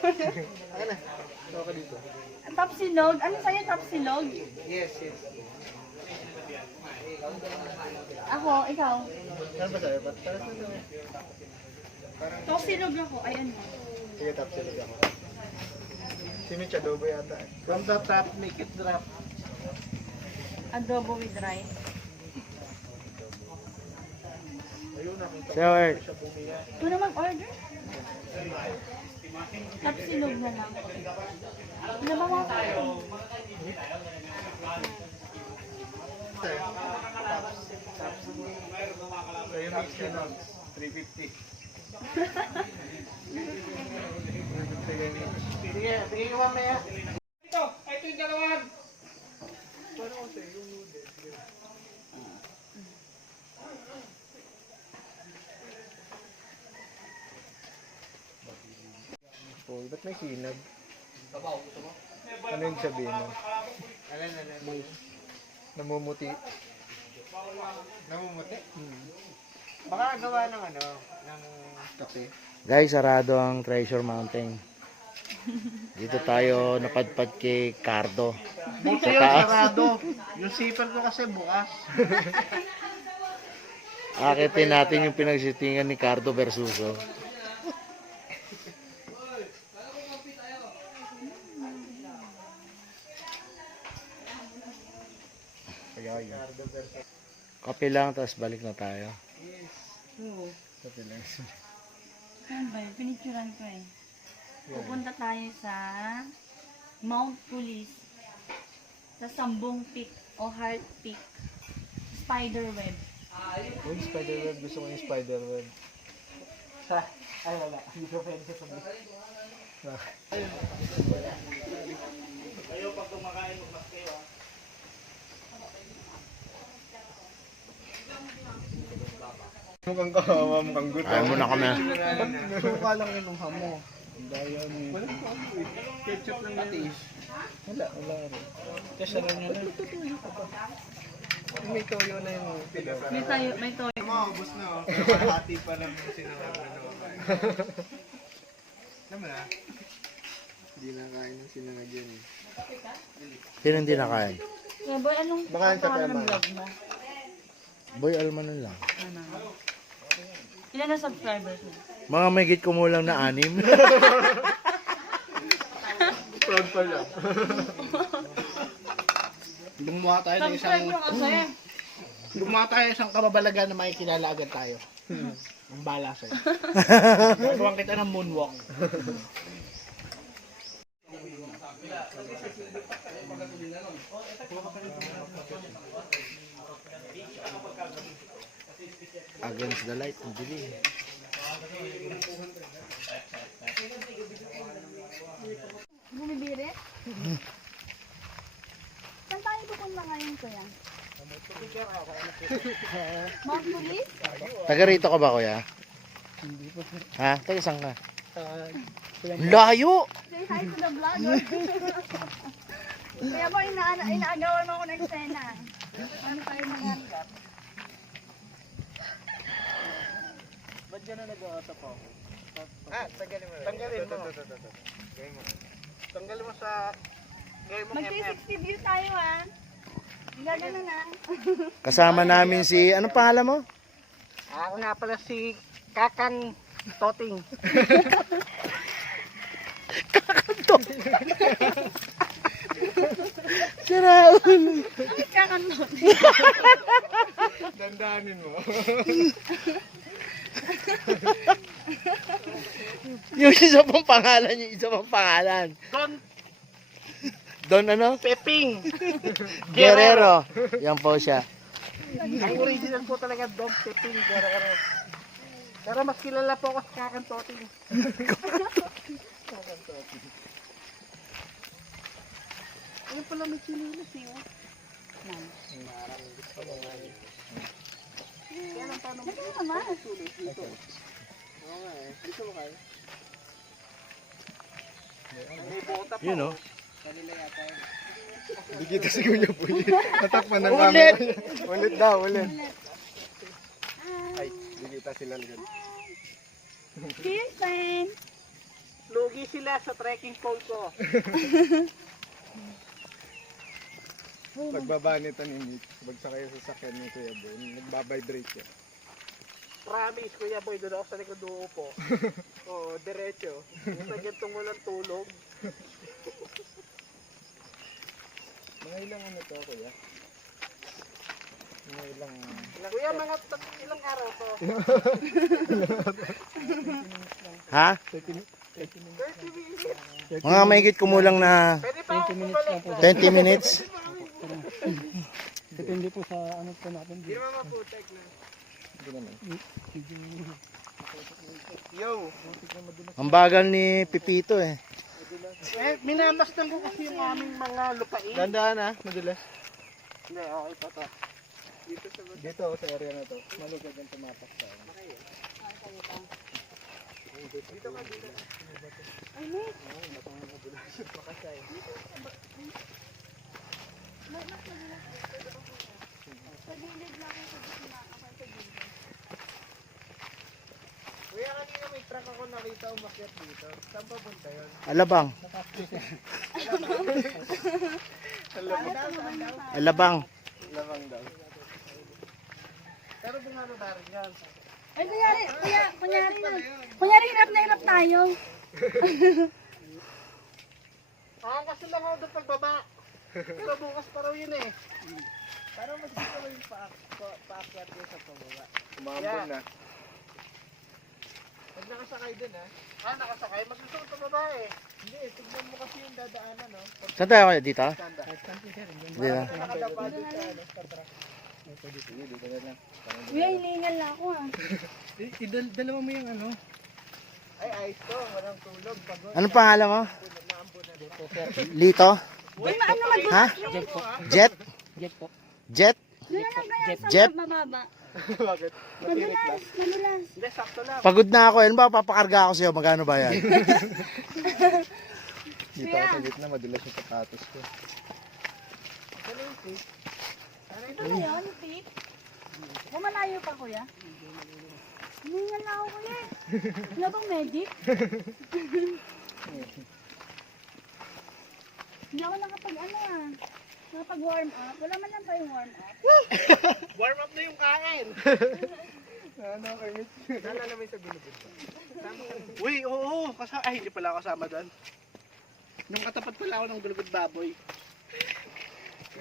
Ano na? Tawa ka dito. Tapsilog? Ano sa'yo tapsilog? Yes, yes. Ako, ikaw. Ano ba sa'yo? Para sa sa'yo? Tapsilog ako. Ay, ano? Sige, top silog ako. Si Mitch, adobo yata. From the top, make it drop. Adobo with rice. Ayun, nakita ko Shower. siya bumili. Ito na mag-order. Tapsilog na lang. Ano ba mga tayo? Sa'yo, Mitch, yun, 350. 350 kay Mitch. Sige, sige ka mamaya. Ito yung dalawan. Paano ko sa'yo? Yung noodles. Oh, ba't may sinag? Ano yung sabihin mo? Namumuti. Namumuti? Baka gawa ng ano, ng kape. Guys, sarado ang Treasure Mountain. Dito tayo napadpad kay Cardo. Buti yun, sarado. Yung sipal ko kasi bukas. Akitin natin yung pinagsitingan ni Cardo Versuso. Kape lang, tapos balik na tayo. Oo. Kape lang. Saan ba yun? Pinicturan ko eh. Pupunta tayo sa Mount Pulis. Sa Sambong Peak o Heart Peak. Spiderweb. Yung spiderweb, gusto ko yung spiderweb. Ay wala, hindi ko pwede sa sabi. Kayo pag kumakain, magmas kayo ah. Mukhang kawawa, mukhang gutom. Ayaw mo na kami. Suka lang yun ang hamo. Daya ni... Walang hamo eh. Ketchup lang yun. Wala rin. Kasi lang yun. May toyo na yung pinasa. May toyo. Maubos na oh. Pero hati pa lang yung sinangag na naman. Alam mo na? Hindi na kain ng sinangag yun eh. Sino hindi nakain? Yeah, boy, anong Baka yung pangalan tatama. ng vlog mo? Boy, almanan lang. Ano? Ilan na subscribers mo? Mga may git kumulang na 6. Proud pa lang. Gumawa tayo ng Subscribe isang mo kasi. gumawa tayo ng isang kababalagan na makikilala agad tayo. Ang bala sa'yo. Gawang kita ng moonwalk. Against the light, ang dilim. Bumibiri? Saan tayo pupunta ngayon, kuya? Mount Pulis? Taga rito ka ba, kuya? Ha? Taga saan ka? Layo! Say hi to the vlogger. Kaya ba inaagawan mo ako ng eksena? Ano tayo mga... Ba't gano'n nag-aasap ako? Tanggalin mo. Tanggalin mo. Tanggalin mo sa... Gawin mo Mag-360 view tayo ha. Gagano na. Kasama namin si... Anong pangalan mo? Ako nga pala si Kakan Toting. Siraon! Kakanot. Dandanin mo. Yung isa pang pangalan, yung isa pang pangalan. Don ano? Peping. Guerrero. Yan po siya. Ang original po talaga Dom Peping Guerrero. Pero mas kilala po ako sa Kakan Toting. Ano pala may chinilas eh. Lagi mo naman. Yun o. Hindi kita si Kuya Puy. Natakpan ng Ulit! camera. Ulit daw, ulit. Ay, hindi kita sila agad. Cheers, friend. Log. Lugi sila sa trekking pole ko. Pagbaba nito ni Mitch, pagsakay sa sakyan ni Kuya Boy, nagbabibrate yan. Promise, Kuya Boy, doon ako sa likod uupo. Oo, diretso. Sa gantong walang tulog. Mga ilang ano to, Kuya? Mga ilang... Kuya, mga ilang araw to? Ha? 30 minutes. Mga mahigit kumulang na Pwede pa ako bumalik. 20 minutes. Depende po sa ano po natin. Hindi naman maputek na. Hindi naman. Yo! Ang bagal ni Pipito eh. Minamasdan ko kasi yung aming mga lupain. Dandaan ha, madulas. Hindi, okay pa to. Dito sa area na to, malugad yung tumatak sa ano. Dito ka dito. Ay, Nick. Sa gilid na ako sa gitna. Ako sa gilid. Kuya, kanina may truck ako nakita umakyat dito. Saan pa punta yun? Alabang. Alabang. Lamang daw. Pero bumababa rin yan. Ay, kunyari hirap na hirap tayo. Kasi lang ako doon pagbaba. Pero bukas pa raw yun eh. Parang mas gusto mo yung paakyat yun sa pababa. Umambon na. Pag nakasakay din ha. Nakasakay? Mas gusto ko pababa eh. Hindi, tignan mo kasi yung dadaanan no. Saan tayo kayo dito? Tanda. Hindi na. Nakadapa din sa ano, sa truck. Sige, dito na lang. Kuya, hiningal na ako ah. Dalawa mo yung ano. Ay, ayos to. Walang tulog. Pagod. Anong pangalan mo? Naambon na dito. Lito? Uy, maano mag Ha? Jet? Jet? Doon na lang kaya sa Jeep? mababa. Bakit? Madulas. Hindi, sakto lang. Pagod na ako. Ano ba? Papakarga ako sa'yo. Magkano ba yan? Dito ako sa gitna, madulas yung sapatos ko. Ito na yun, Pete. Malayo pa, kuya. Hiningal na ako, kuya. Wala bang medic? Hindi ako nakapag warm up. Wala man lang pa yung warm up. Warm up na yung kain. Ano kay Mitch? Nalala mo yung sa binubod ko. Uy, oo. Ay, hindi pala ako kasama doon. Nung katapat pala ako ng gulugod baboy.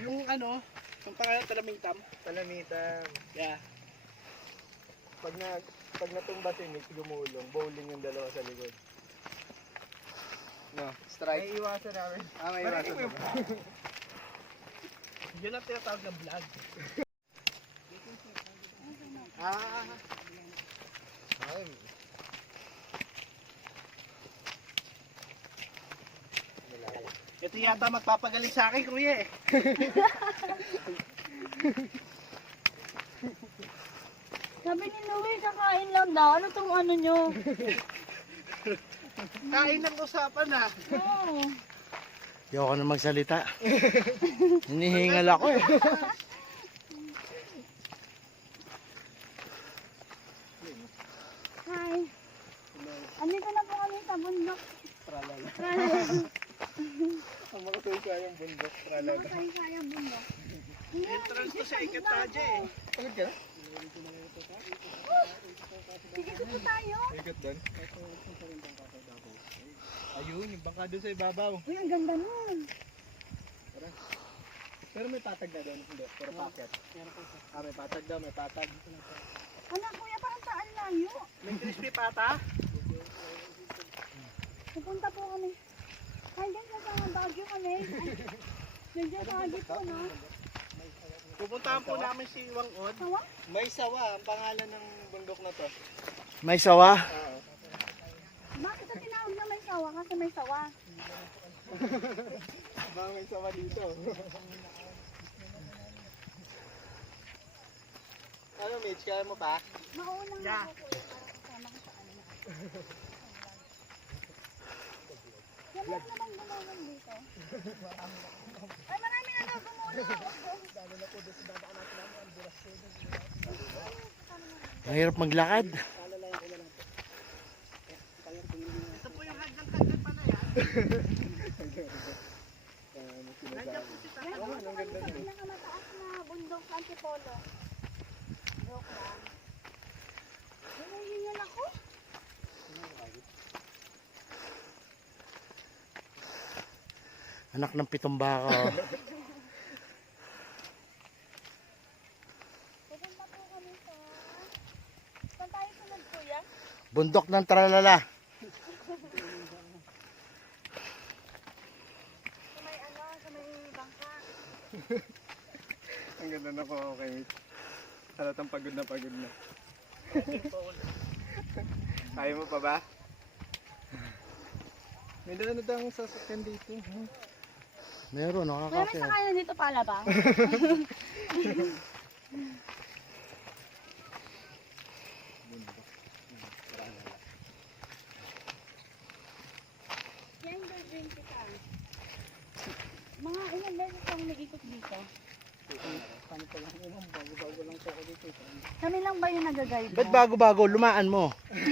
Yung ano, yung pangalan Talamitam. Talamitan. Yeah. Pag natumba si Mitch, gumulong. Bowling yung dalawa sa likod. No, strike. May iwasan namin. May iwasan namin. Yun ang tinatawag na vlog. Ay, Ito yata magpapagaling sa akin, kuya eh. Sabi ni Louie, kakain lang daw. Ano tong ano nyo? Kain ng usapan ha. Oo. Ayoko na magsalita. Hinihingal ako eh. Hi. Andito na po kami sa bundok. tralala. Tralala. Ang makasayang bundok, tralala. Masay-sayang bundok. Entrance to sa Ikataja eh. Pagod ka na? Sige ko po tayo. Ikot doon. Ayun, yung bangka doon sa ibabaw. Uy, ang ganda nun. Pero may patag na doon, hindi. Pero packet. May patag daw, may patag. Ano kuya, parang saan layo? May crispy pata. Pupunta po kami. Ay, dyan sa Baguio kami. Dyan sa Baguio po, no? Pupuntahan po namin si Wangod. Sawa? May sawa, ang pangalan ng bundok na to. May sawa? Bakit ito tinawag na may sawa? Kasi may sawa. Baka may sawa dito. Ano Mitch, kaya mo pa? Maunang Yeah. ako kuya para kasama ko sa ano. Yan lang naman gumulong dito. Ay, marami na daw gumulong. Mahirap maglakad. Ito po yung hagdan-hagdan pa Ang ganda sa pinakamataas na bundok sa Antipolo. Joke lang. Hinahingal ako. Anak ng 7 baka. Oh. Pupunta po kami sa... Saan tayo sunod, kuya? Bundok ng Tralala. Sa may ano, sa may bangka. Ang ganda na ko, okay. Halatang pagod na pagod na. Kaya mo pa ba? May dala na daw ang sasakyan dito. Meron, May nakakasya. sakayan dito pala ba? Yan yung drink kita. Mga ilang beses kang nag-ikot dito? Kami pa lang yun, bago-bago lang po ako dito. Kami lang ba yung nag-guide Ba't mo? bago-bago? Lumaan mo. Ay,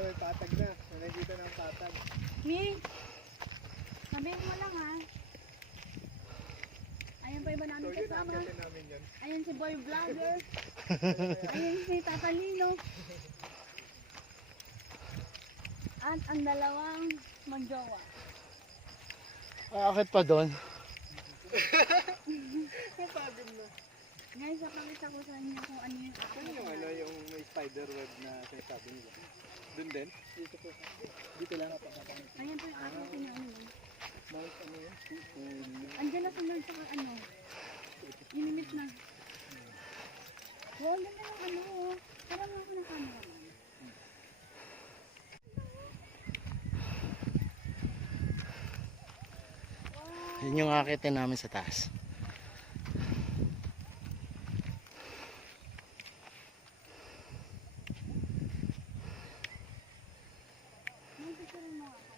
may patag na. May nakikita ng patag. Mi, sabihin mo lang ha. Ayan pa iba namin kasama. Nakakita namin yan. Ayan si Boy Vlogger. Ayan si Tatalino. At ang dalawang magjowa. Bakit pa doon? Pagod na. Guys, napakita ko sa inyo kung ano yung ako. Ano yung ano, yung may spider web na sinasabi nila? Doon din? Dito po. Dito lang ako. Ayan po yung araw ko niya. Mount ano yun? Andiyan na sa Lord sa ano. Inimit na. Wow, ang ganda ng ano. Parang ako ng camera man. Yun yung akitin namin sa taas. May picture mo ako.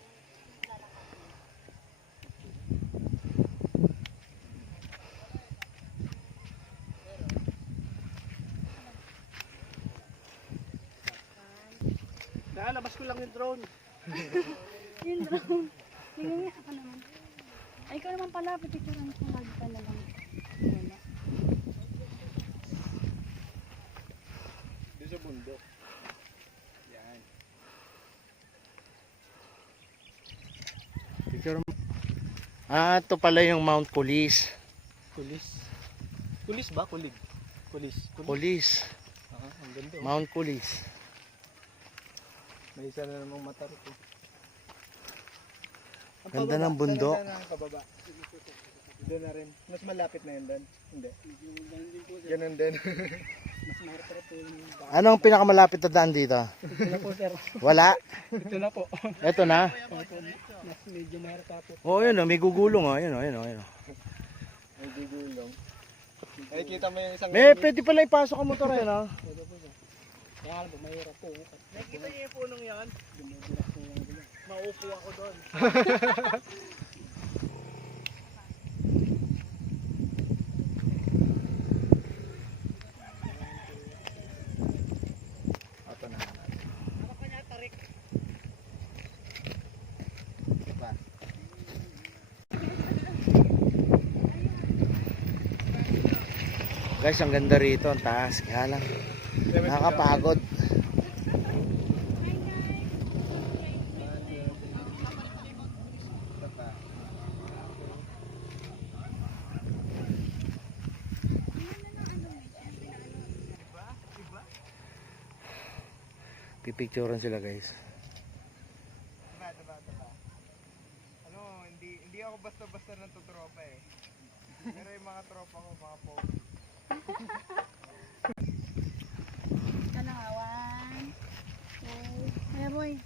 Nalabas ko lang yung drone. Yun drone. Tingnan niya ako naman. Ay, ikaw naman pala. Pipicturean ko lagi ka na lang. Wala. Doon sa bundok. Yan. Picture mo. Ah, ito pala yung Mount Kulis. Kulis. Kulis ba? Kulig? Kulis. Kulis. Ang ganda. Mount Kulis. May isa na namang mata rito. Ang Ganda pababa, ng bundok. saan ang pababa? Doon na rin. Mas malapit na yun doon. Hindi. Ganun din. Mas mahirap po yung Ano ang pinakamalapit na daan dito? ito na po sir. Wala? Ito na po. Ito na. Mas medyo mahirap po. Oo, yun oh, may gugulong oh. Yun oh, yun oh, yun oh. May gigulong. Ay, kita mo yung isang... May pwede pala ipasok ang motor eh, no? Kaya alam mo, mahirap po. Nakikita niyo yung punong yan? Maupo ako doon. Ito na. Ako pa niya tarik. Guys, ang ganda rito, ang taas. Kaya lang, nakakapagod. Pipicturean sila guys. Diba. Ano, hindi ako basta-basta ng tutropa eh. Pero yung mga tropa ko, mga pogi. Ito na nga. 1, 2. Ayan boy. 1,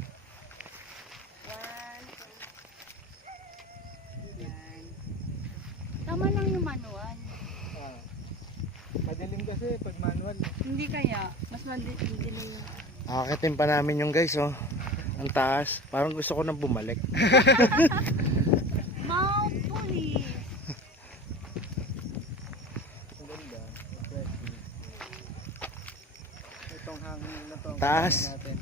2. Yan. Tama lang yung manual. Ah. Madilim kasi pag manual. Hindi kaya. Mas madilim yung... Akitin pa namin yung guys oh. Ang taas. Parang gusto ko nang bumalik. Mount Police. Ang ganda. Itong hangin na to. Taas. Natin.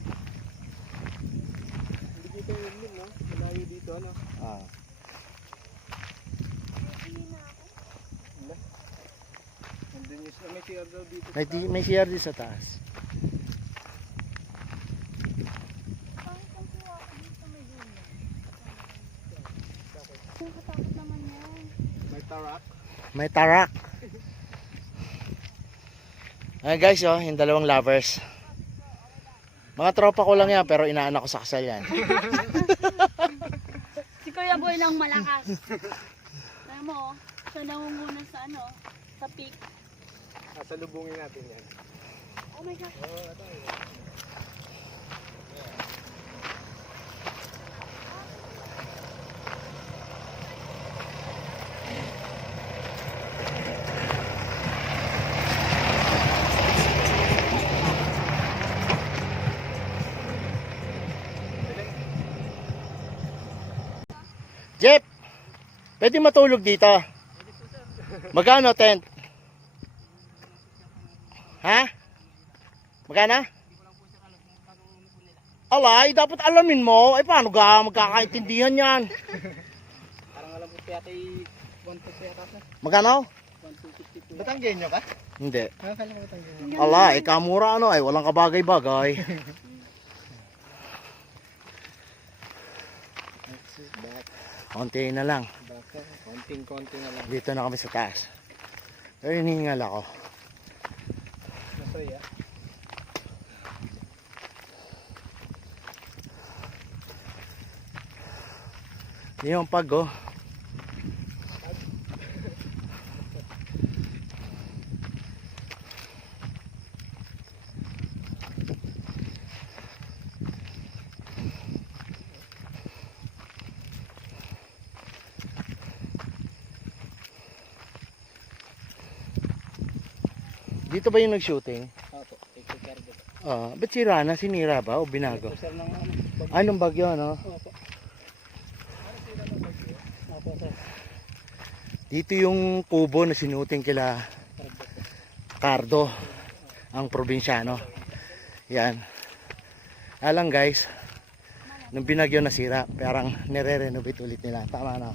ano? Ah. Nandun yung may CR daw dito. May CR din sa taas. Nakatakot naman yan. May tarak. May tarak. Ayan guys, oh, yung dalawang lovers. Mga tropa ko lang yan, pero inaanak ko sa kasal yan. Si Kuya Boy lang malakas. Alam mo, siya nangunguna sa sa peak. Sasalubungin natin yan. Oh my God. Jeff, pwede matulog dito. Magkano tent? Ha? Magkano? Alay, dapat alamin mo. Ay, paano magkakaintindihan yan? Parang alam ko kaya kay 150 yata sa Magkano? 152. Batanggenyo ka? Hindi. Akala ko Batanggenyo. Alay, kamura ay walang kabagay-bagay. Back. Konti na lang. Back. Konting-konti na lang. Dito na kami sa taas. Pero hinihingal ako. Masaya. Yung pag, oh. Dito ba yung nag-shooting? Opo, ikaw cargo. Ba't sira na? Sinira ba o binago? Sir ng Anong bagyo, no? Opo. Opo, sir. Dito yung kubo na sinuting kila Cardo, ang probinsyano. Yan. Alang guys, nung binagyo nasira, parang nire-renovate ulit nila. Tama na.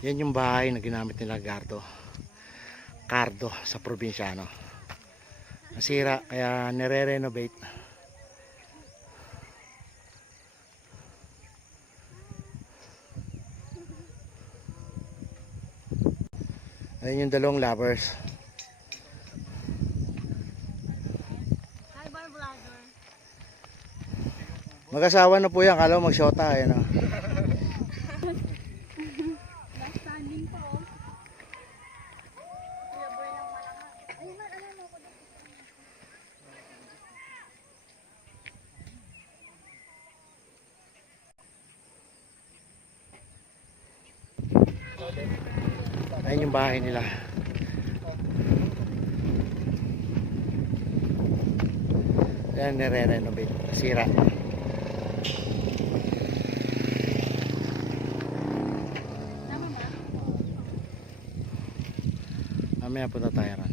Yan yung bahay na ginamit nila Cardo sa probinsyano. Nasira kaya nire-renovate. Ayun yung dalawang lovers. Hi, bar vlogger. Mag-asawa na po yan, kala mo mag-shota. Ayan, oh. Last standing po. Kuya Boy lang malakas. Ayun man, ano ko dito. Ayun yung bahay nila. Ayan, nire-renovate. Nasira. Tama ba? Mamaya punta tayo ron.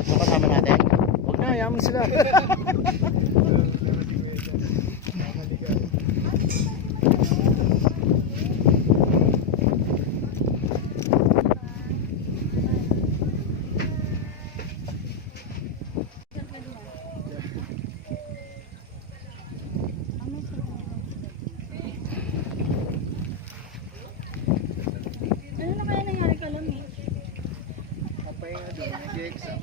Yung kasama natin? Huwag na, yaman sila. Ano na kaya nangyari ka lang eh? Kapahinga doon. Nag-exam.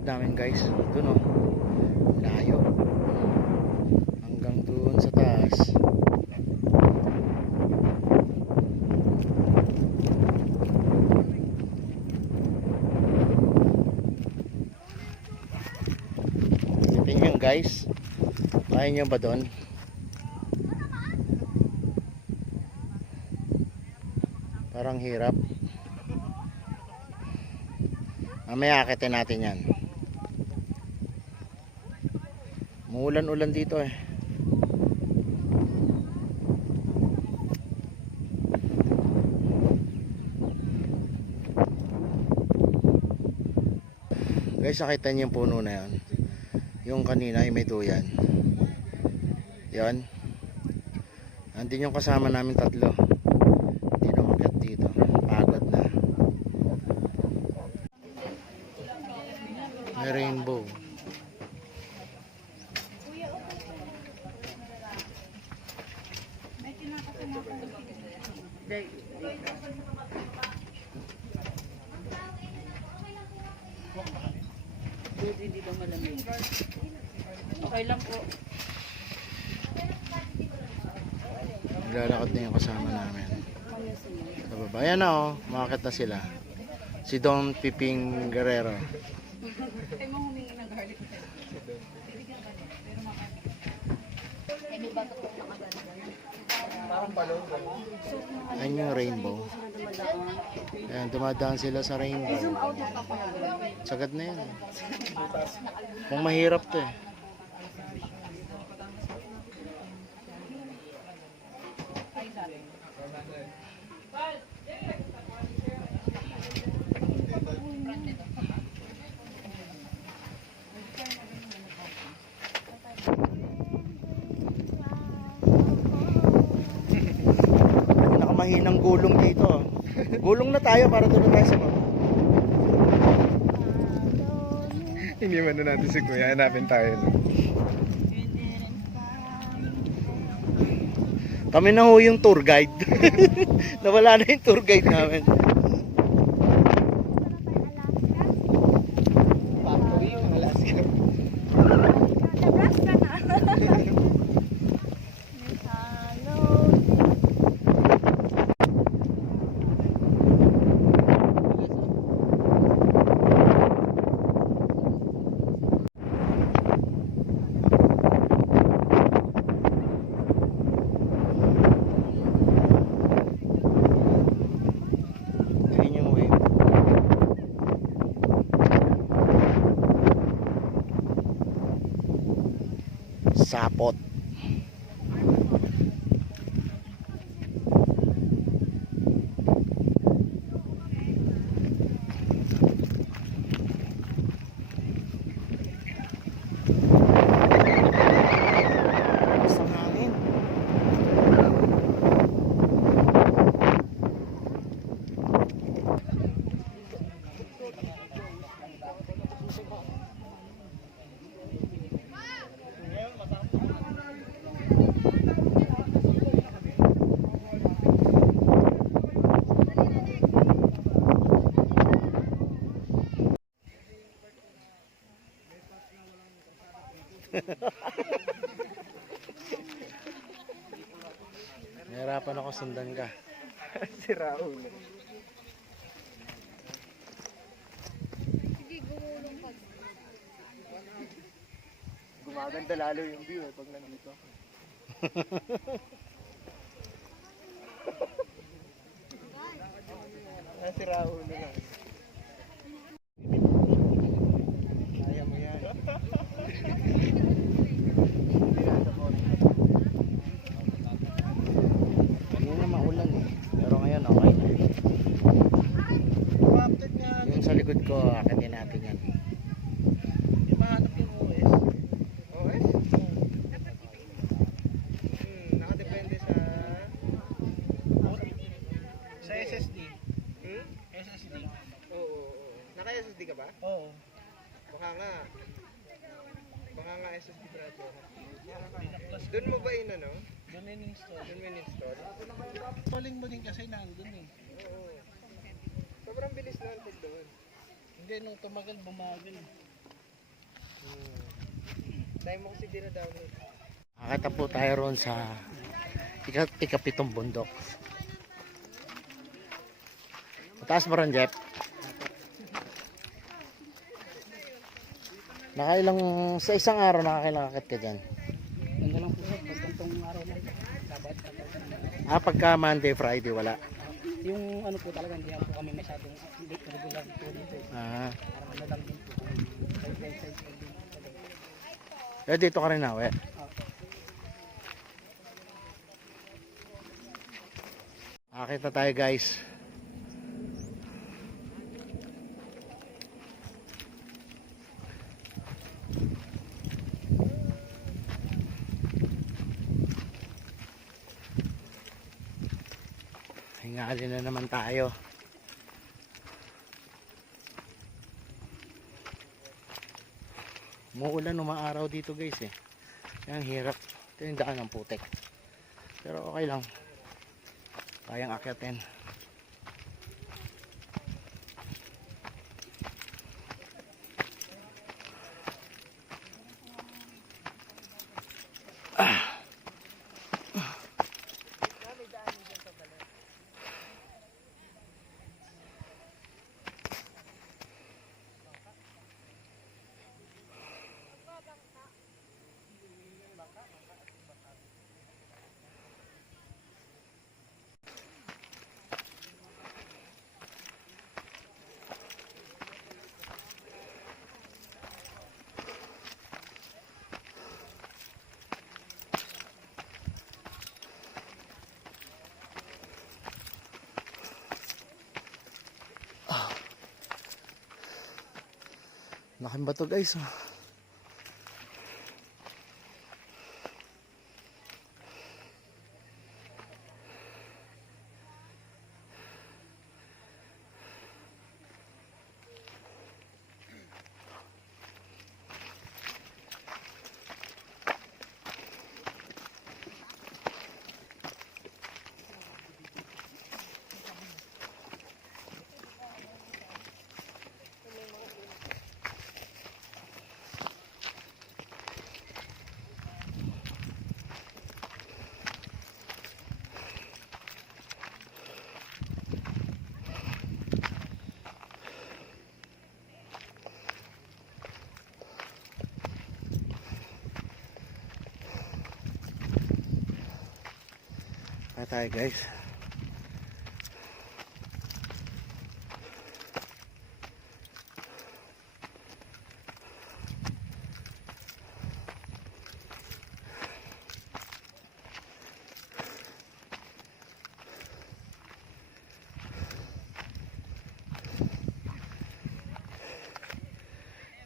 lakad namin guys. Doon oh. Layo. Hanggang doon sa taas. Tingnan nyo guys. Kaya nyo ba doon? Parang hirap. Mamaya akitin natin yan. Muulan-ulan dito eh. Guys, nakita niyo yung puno na yan. Yung kanina ay may duyan. Yan. Andun yung kasama namin tatlo. Hindi na makyat dito. Pagod na. May rainbow. Hindi ba malamig? Okay lang po. Lalakad na yung kasama namin. Sa baba. Ayan na oh. Makakit na sila. Si Don Piping Guerrero. Ayan yung rainbow. Ayan, dumadaan sila sa rainbow. Sagad na yan. Kung mahirap to eh. Mahinang gulong dito. Gulong na tayo para doon na tayo sa baba. Iniwan na natin si Kuya. Hanapin tayo. No? Kami na ho yung tour guide. Nawala na yung tour guide namin. Factory yung Alaska. Nebraska na. Ayun yung wave. Sapot. Isang hangin. Nahirapan ako sundan ka. Si Raul. Gumaganda lalo yung view eh pag nandito. Si Raul na lang. Kaya mo yan. Kanina maulan eh. Pero ngayon okay na. Corrupted nga. Yung sa likod ko, akitin natin yan. Mahanap yung OS. OS? Nakadepende sa... Sa SSD. Hmm? SSD. Oo. Naka-SSD ka ba? Oo. Baka nga. Baka nga SSD drive. Doon mo ba ano? Doon in-install. Doon mo in-install? Calling mo din kasi nandun eh. Oo. Sobrang bilis na pag doon. Hindi, nung tumagal, bumagal. Dahil mo kasi dinadawin. Nakita po tayo roon sa ikapitong bundok. Mataas mo rin, Jeff? Nakailang, sa isang araw nakakailang akit ka dyan? Ganda lang po sir, pagkantong araw lang. Sabat, Pagka Monday, Friday, wala. yung ano po talaga, hindi po kami masyadong regular po dito. Parang ano lang din po. Side. Dito ka rin nawe. Akit na tayo guys. Hingali na naman tayo. Umuulan umaaraw dito guys eh. Yan hirap. Ito yung daan ng putek. Pero okay lang. Kayang akyatin. Laking bato guys. Tayo guys.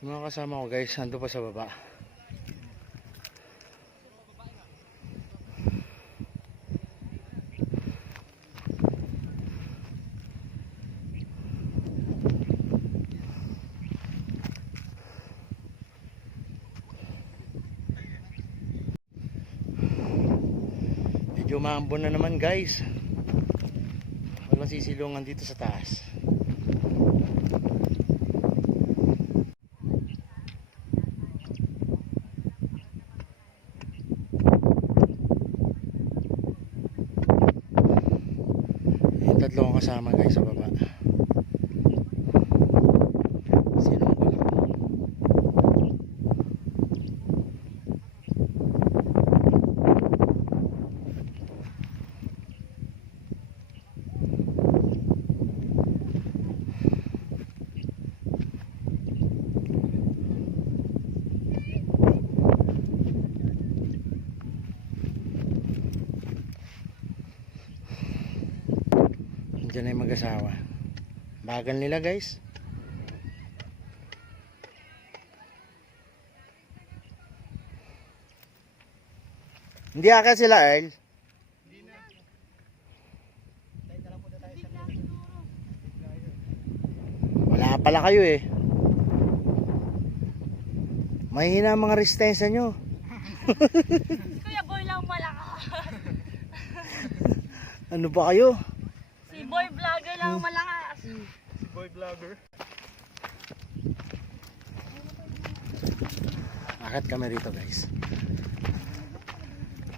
Yung mga kasama ko guys, nandun pa sa baba. Medyo maambon na naman guys. Walang sisilungan dito sa taas. Yung tatlo kong kasama guys sa baba. Sinong ko lang. Diyan ay mag-asawa. Bagal nila guys. Hindi akit sila Earl. Wala pala kayo eh. Mahina ang mga resistensya nyo. Kuya Boy lang malakas. Ano ba kayo? Si Boy Vlogger lang malakas. Si Boy Vlogger. Akit kami rito guys.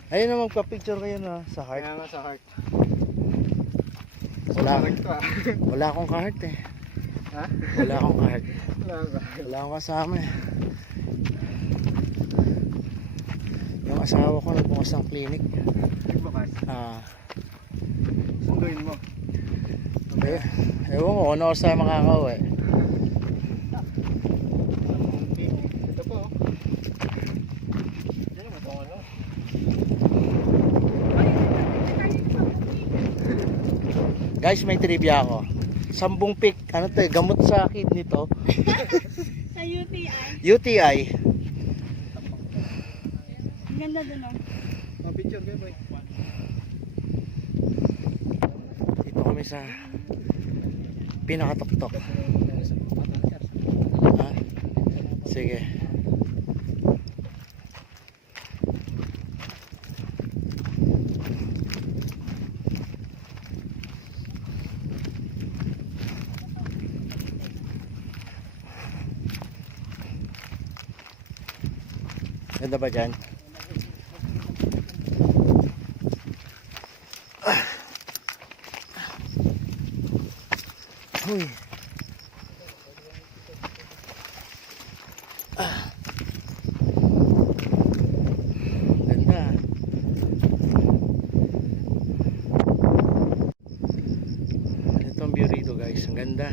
Ayun na, magpa-picture kayo na sa heart. Kaya nga sa heart. Wala, Ito ah. wala akong ka-heart eh. Ha? Wala akong ka-heart. Wala ka. Wala akong kasama eh. Yung asawa ko nagbukas ng clinic. Nagbukas. Sunduin mo. Eh, ewan ko, ano oras tayo makakauwi. Ito po. Yan naman itong ano. Guys, may trivia ako. Sambong pick, ano to eh, gamot sa kidney to. Sa UTI. UTI. Ang ganda dun oh. Picture kayo boy. Dito kami sa pinakatuktok. Ha? Sige. Ganda ba dyan? Uy. Ganda. Ito ang view rito guys. Ang ganda.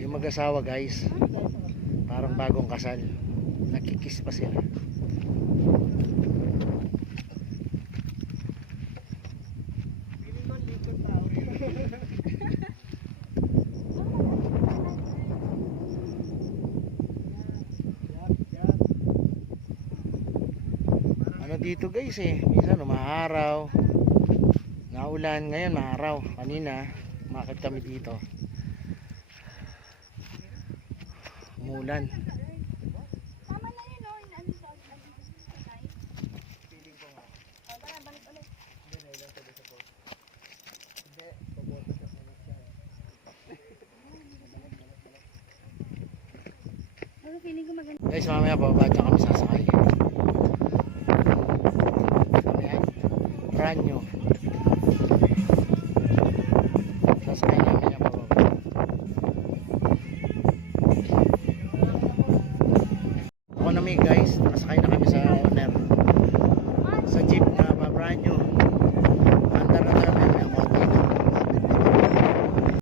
Yung mag-asawa guys, parang bagong kasal, nakikiss pa sila. Ano dito guys eh, minsan umaaraw, naulan, ngayon maaraw. Kanina umakit kami dito, umulan. Tama na yun oh. Ano sa patay? Tara, balik ulit. Pero feeling ko maganda. Guys, mamaya bababa dyan kami sasakay. Ayan, Ranyo. Sasakay namin yan bababa. Ako na guys, nasakay na kami sa owner. Sa jeep.